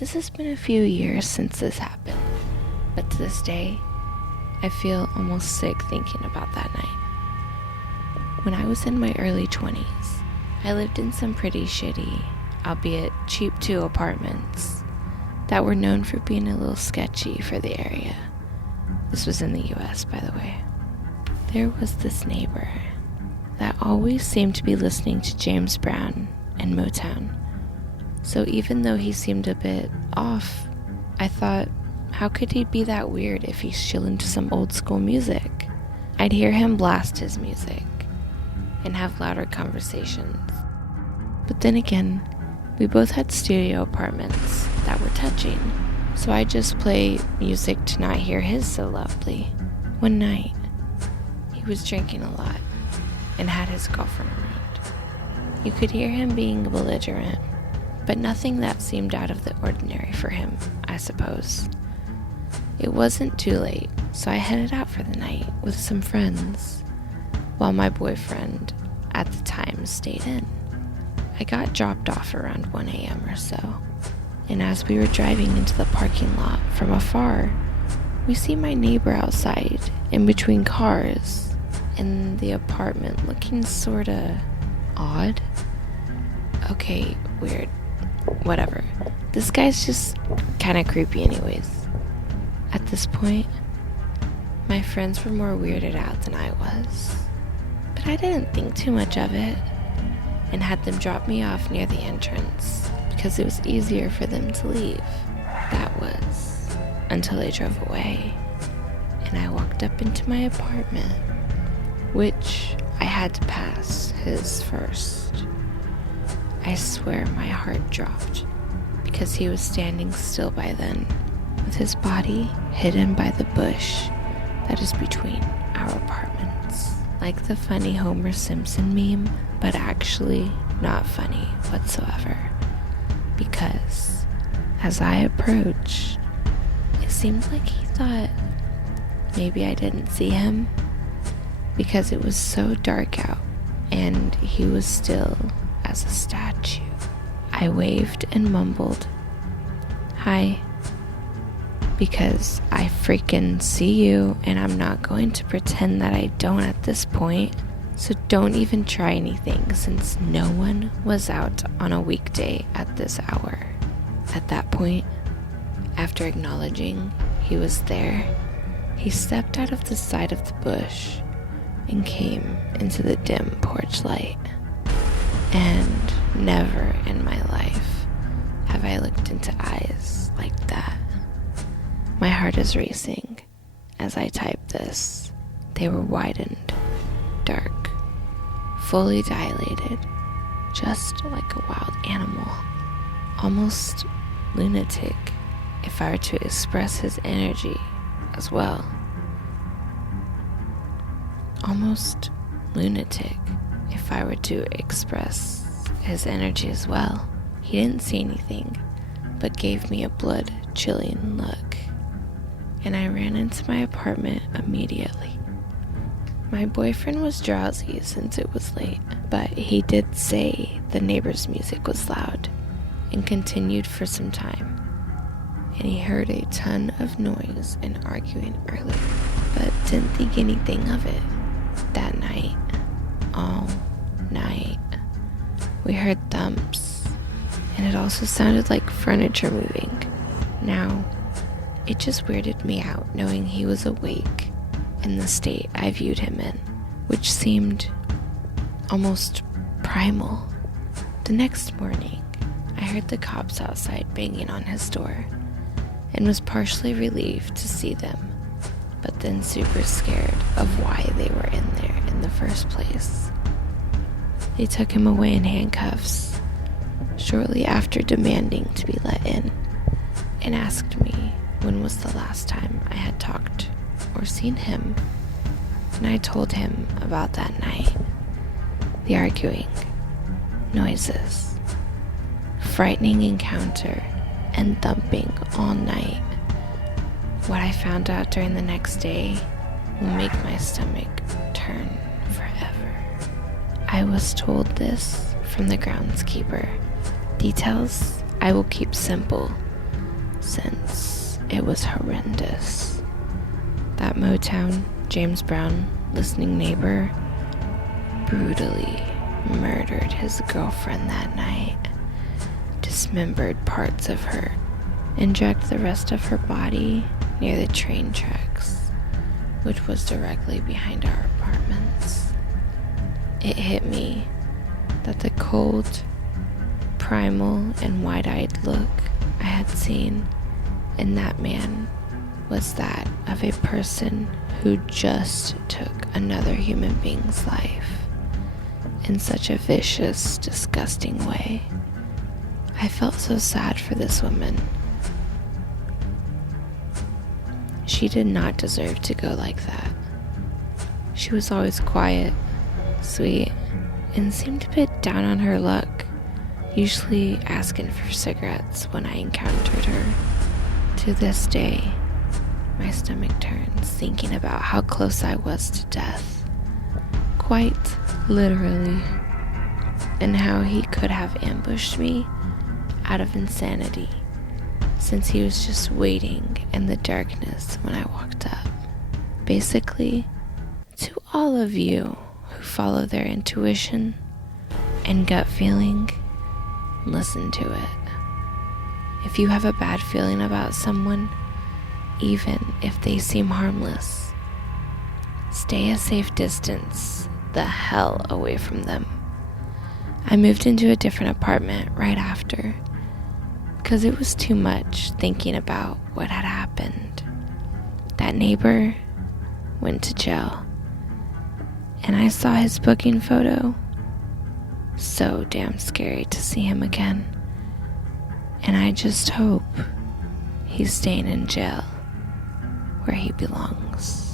This has been a few years since this happened, but to this day, I feel almost sick thinking about that night. When I was in my early 20s, I lived in some pretty shitty, albeit cheap too, apartments that were known for being a little sketchy for the area. This was in the US, by the way. There was this neighbor that always seemed to be listening to James Brown and Motown. So even though he seemed a bit off, I thought, how could he be that weird if he's chilling to some old school music? I'd hear him blast his music and have louder conversations. But then again, we both had studio apartments that were touching, so I'd just play music to not hear his so loudly. One night, he was drinking a lot and had his girlfriend around. You could hear him being belligerent, but nothing that seemed out of the ordinary for him, I suppose. It wasn't too late, so I headed out for the night with some friends, while my boyfriend at the time stayed in. I got dropped off around 1 a.m. or so, and as we were driving into the parking lot from afar, we see my neighbor outside in between cars in the apartment looking sorta odd. Okay, weird. Whatever. This guy's just kinda creepy anyways. At this point, my friends were more weirded out than I was, but I didn't think too much of it and had them drop me off near the entrance because it was easier for them to leave. That was until they drove away and I walked up into my apartment, which I had to pass his first. I swear my heart dropped because he was standing still by then, with his body hidden by the bush that is between our apartments. Like the funny Homer Simpson meme, but actually not funny whatsoever. Because as I approached, it seemed like he thought maybe I didn't see him because it was so dark out and he was still as a statue. I waved and mumbled, "Hi," because I freaking see you and I'm not going to pretend that I don't at this point. So don't even try anything since no one was out on a weekday at this hour. At that point, after acknowledging he was there, he stepped out of the side of the bush and came into the dim porch light. And never in my life have I looked into eyes like that. My heart is racing as I type this. They were widened, dark, fully dilated, just like a wild animal, almost lunatic if I were to express his energy as well. Almost lunatic if I were to express his energy as well. He didn't see anything, but gave me a blood-chilling look, and I ran into my apartment immediately. My boyfriend was drowsy since it was late, but he did say the neighbor's music was loud and continued for some time, and he heard a ton of noise and arguing earlier, but didn't think anything of it. That night, all night, we heard thumps, and it also sounded like furniture moving. Now, it just weirded me out knowing he was awake in the state I viewed him in, which seemed almost primal. The next morning, I heard the cops outside banging on his door and was partially relieved to see them, but then super scared of why they were in there in the first place. They took him away in handcuffs shortly after demanding to be let in and asked me when was the last time I had talked or seen him, and I told him about that night. The arguing, noises, frightening encounter, and thumping all night. What I found out during the next day will make my stomach turn forever. I was told this from the groundskeeper. Details I will keep simple, since it was horrendous. That Motown, James Brown listening neighbor brutally murdered his girlfriend that night, dismembered parts of her, and dragged the rest of her body near the train tracks, which was directly behind our apartments. It hit me that the cold, primal, and wide-eyed look I had seen in that man was that of a person who just took another human being's life in such a vicious, disgusting way. I felt so sad for this woman. She did not deserve to go like that. She was always quiet, sweet, and seemed a bit down on her luck, usually asking for cigarettes when I encountered her. To this day, my stomach turns thinking about how close I was to death, quite literally, and how he could have ambushed me out of insanity, since he was just waiting in the darkness when I walked up. Basically, to all of you who follow their intuition and gut feeling, listen to it. If you have a bad feeling about someone, even if they seem harmless, stay a safe distance the hell away from them. I moved into a different apartment right after, because it was too much thinking about what had happened. That neighbor went to jail, and I saw his booking photo. So damn scary to see him again. And I just hope he's staying in jail where he belongs.